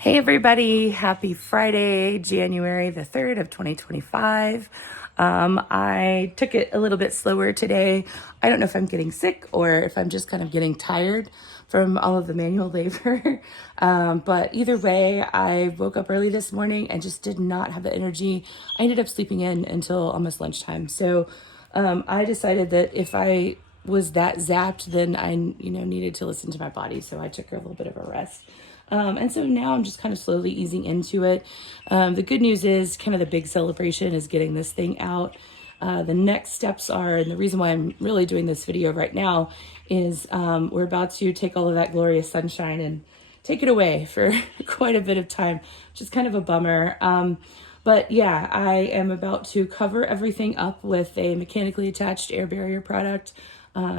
Hey everybody, happy Friday, January the 3rd of 2025. I took it a little bit slower today. I don't know if I'm getting sick or if I'm just kind of getting tired from all of the manual labor. But either way, I woke up early this morning and just did not have the energy. I ended up sleeping in until almost lunchtime. So I decided that if I was that zapped, then I needed to listen to my body. So I took a little bit of a rest. And so now I'm just kind of slowly easing into it. The good news is kind of the big celebration is getting this thing out. The next steps are, and the reason why I'm really doing this video right now is we're about to take all of that glorious sunshine and take it away for quite a bit of time, which is kind of a bummer. But yeah, I am about to cover everything up with a mechanically attached air barrier product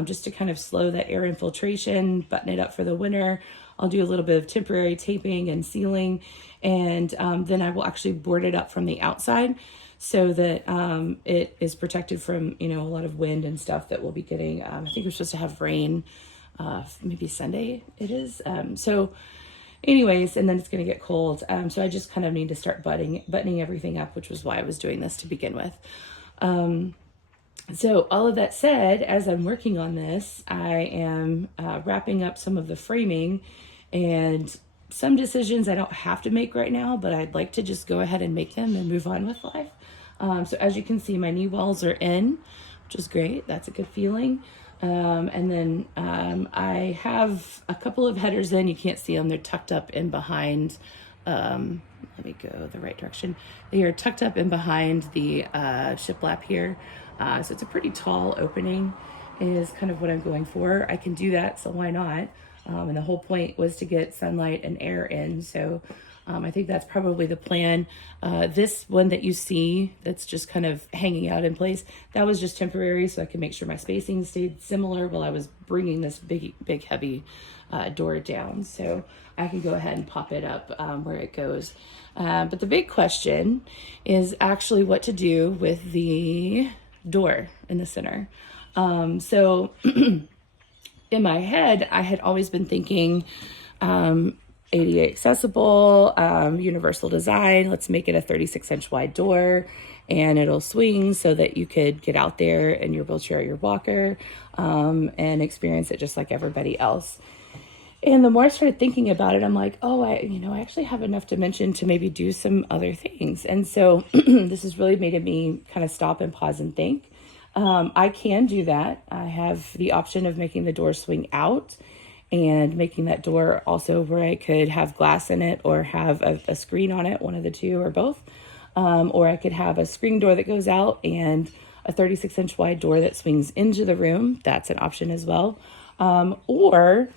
just to kind of slow that air infiltration, button it up for the winter. I'll do a little bit of temporary taping and sealing, and then I will actually board it up from the outside so that it is protected from, a lot of wind and stuff that we'll be getting. I think we're supposed to have rain, maybe Sunday it is. So anyways, and then it's going to get cold. So I just kind of need to start buttoning everything up, which was why I was doing this to begin with. So all of that said, as I'm working on this, I am wrapping up some of the framing and some decisions I don't have to make right now, but I'd like to just go ahead and make them and move on with life. So as you can see, my knee walls are in, which is great. That's a good feeling. And then I have a couple of headers in. You can't see them. They're tucked up in behind. Let me go the right direction. They are tucked up in behind the shiplap here. So it's a pretty tall opening is kind of what I'm going for. I can do that, so why not? And the whole point was to get sunlight and air in. So I think that's probably the plan. This one that you see that's just kind of hanging out in place, that was just temporary so I could make sure my spacing stayed similar while I was bringing this big heavy door down. So I can go ahead and pop it up where it goes. But the big question is actually what to do with the door in the center. So in my head, I had always been thinking ADA accessible, universal design. Let's make it a 36-inch wide door and it'll swing so that you could get out there in your wheelchair or your walker and experience it just like everybody else. And the more I started thinking about it, I'm like, oh, I actually have enough dimension to maybe do some other things. And so this has really made me kind of stop and pause and think. I can do that. I have the option of making the door swing out and making that door also where I could have glass in it or have a screen on it, one of the two or both. Or I could have a screen door that goes out and a 36-inch wide door that swings into the room. That's an option as well. Or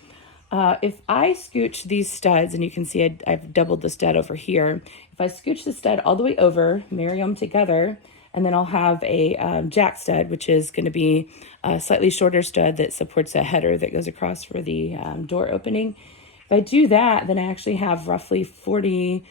if I scooch these studs, and you can see I've doubled the stud over here. If I scooch the stud all the way over, marry them together, and then I'll have a jack stud, which is going to be a slightly shorter stud that supports a header that goes across for the door opening. If I do that, then I actually have roughly 40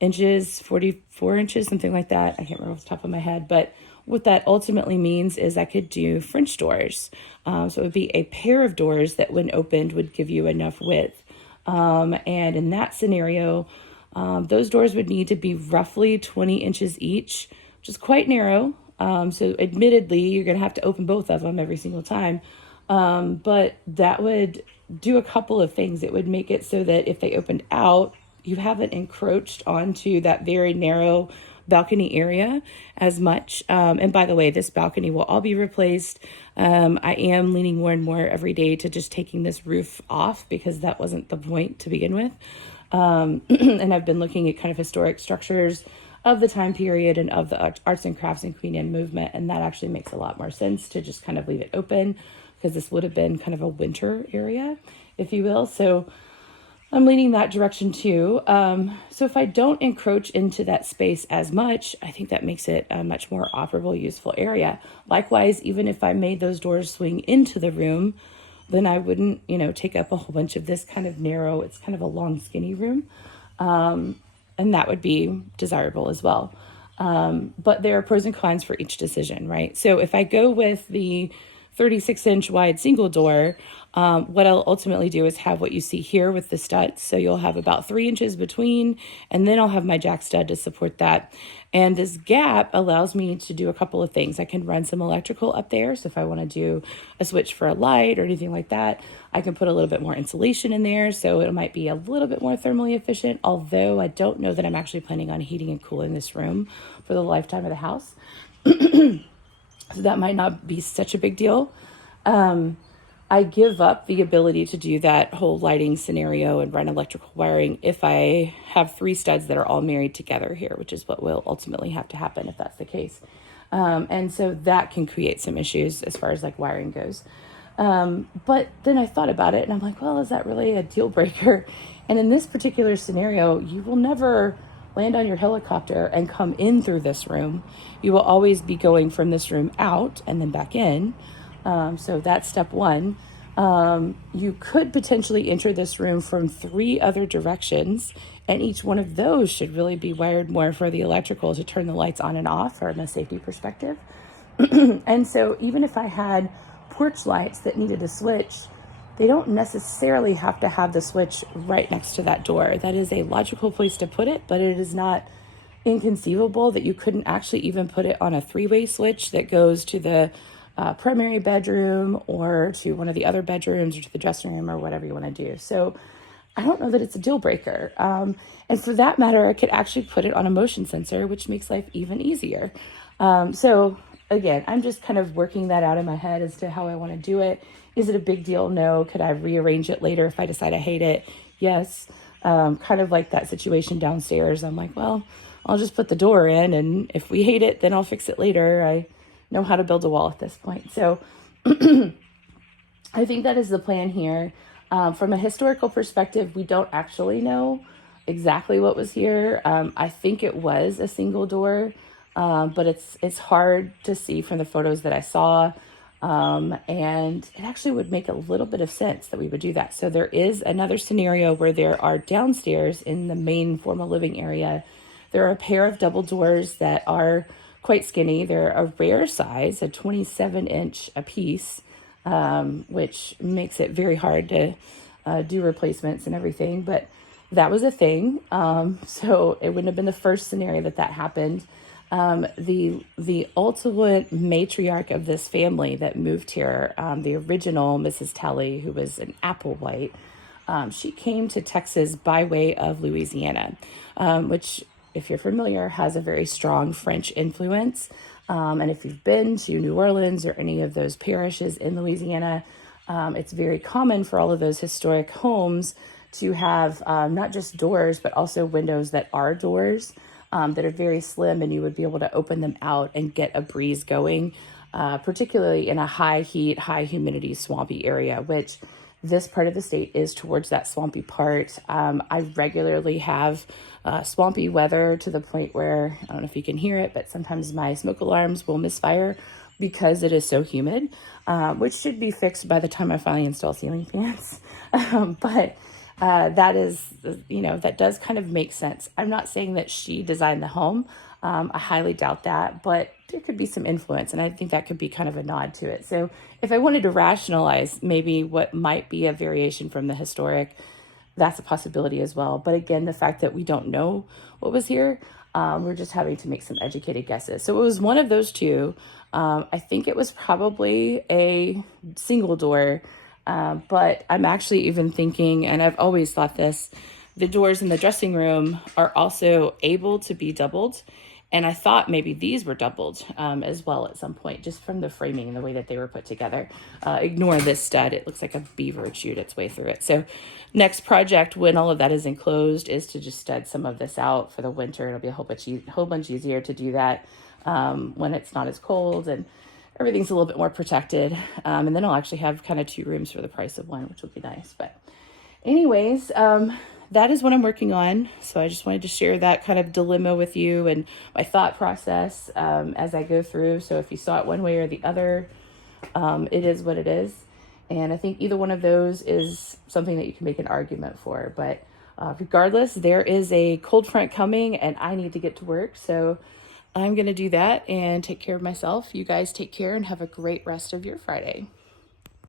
inches, 44 inches, something like that. I can't remember off the top of my head, but what that ultimately means is I could do French doors. So it would be a pair of doors that when opened would give you enough width. And in that scenario, those doors would need to be roughly 20 inches each, which is quite narrow. So admittedly, you're going to have to open both of them every single time. But that would do a couple of things. It would make it so that if they opened out, you haven't encroached onto that very narrow balcony area as much. And by the way, this balcony will all be replaced. I am leaning more and more every day to just taking this roof off because that wasn't the point to begin with. And I've been looking at kind of historic structures of the time period and of the arts and crafts and Queen Anne movement. And that actually makes a lot more sense to just kind of leave it open because this would have been kind of a winter area, if you will. So I'm leaning that direction too. So if I don't encroach into that space as much, I think that makes it a much more operable, useful area. Likewise, even if I made those doors swing into the room, then I wouldn't, take up a whole bunch of this kind of narrow, it's kind of a long, skinny room. And that would be desirable as well. But there are pros and cons for each decision, right? So if I go with the 36-inch wide single door, What I'll ultimately do is have what you see here with the studs. So you'll have about 3 inches between, and then I'll have my jack stud to support that. And this gap allows me to do a couple of things. I can run some electrical up there. So if I want to do a switch for a light or anything like that, I can put a little bit more insulation in there. So it might be a little bit more thermally efficient, although I don't know that I'm actually planning on heating and cooling this room for the lifetime of the house. So that might not be such a big deal. I give up the ability to do that whole lighting scenario and run electrical wiring if I have 3 studs that are all married together here, which is what will ultimately have to happen if that's the case. And so that can create some issues as far as like wiring goes. But then I thought about it and I'm like, well, is that really a deal breaker? And in this particular scenario, you will never land on your helicopter and come in through this room. You will always be going from this room out and then back in. So that's step one. You could potentially enter this room from 3 other directions, and each one of those should really be wired more for the electrical to turn the lights on and off from a safety perspective. And so even if I had porch lights that needed a switch, they don't necessarily have to have the switch right next to that door. That is a logical place to put it, but it is not inconceivable that you couldn't actually even put it on a 3-way switch that goes to the primary bedroom or to one of the other bedrooms or to the dressing room or whatever you want to do. So I don't know that it's a deal breaker. And for that matter, I could actually put it on a motion sensor, which makes life even easier. So again, I'm just kind of working that out in my head as to how I want to do it. Is it a big deal? No. Could I rearrange it later if I decide I hate it? Yes. Kind of like that situation downstairs. I'm like, well, I'll just put the door in, and if we hate it, then I'll fix it later. I know how to build a wall at this point. So I think that is the plan here. From a historical perspective, we don't actually know exactly what was here. I think it was a single door, but it's hard to see from the photos that I saw. And it actually would make a little bit of sense that we would do that. So there is another scenario where there are downstairs in the main formal living area, there are a pair of double doors that are quite skinny. They're a rare size, a 27-inch a piece, which makes it very hard to do replacements and everything. But that was a thing. So it wouldn't have been the first scenario that happened. The ultimate matriarch of this family that moved here, the original Mrs. Talley, who was an Applewhite, she came to Texas by way of Louisiana, which, if you're familiar, has a very strong French influence. And if you've been to New Orleans or any of those parishes in Louisiana, it's very common for all of those historic homes to have not just doors, but also windows that are doors that are very slim, and you would be able to open them out and get a breeze going, particularly in a high heat, high humidity, swampy area, which this part of the state is towards that swampy part. I regularly have swampy weather to the point where, I don't know if you can hear it, but sometimes my smoke alarms will misfire because it is so humid, which should be fixed by the time I finally install ceiling fans. But that is, that does kind of make sense. I'm not saying that she designed the home. I highly doubt that, but there could be some influence, and I think that could be kind of a nod to it. So if I wanted to rationalize maybe what might be a variation from the historic, that's a possibility as well. But again, the fact that we don't know what was here, we're just having to make some educated guesses. So it was one of those two. I think it was probably a single door, but I'm actually even thinking, and I've always thought this, the doors in the dressing room are also able to be doubled. And I thought maybe these were doubled as well at some point, just from the framing and the way that they were put together. Ignore this stud. It looks like a beaver chewed its way through it. So next project, when all of that is enclosed, is to just stud some of this out for the winter. It'll be a whole bunch easier to do that when it's not as cold and everything's a little bit more protected. And then I'll actually have kind of 2 rooms for the price of 1, which will be nice. But anyways, that is what I'm working on. So I just wanted to share that kind of dilemma with you and my thought process as I go through. So if you saw it one way or the other, it is what it is. And I think either one of those is something that you can make an argument for. But regardless, there is a cold front coming and I need to get to work. So I'm going to do that and take care of myself. You guys take care and have a great rest of your Friday.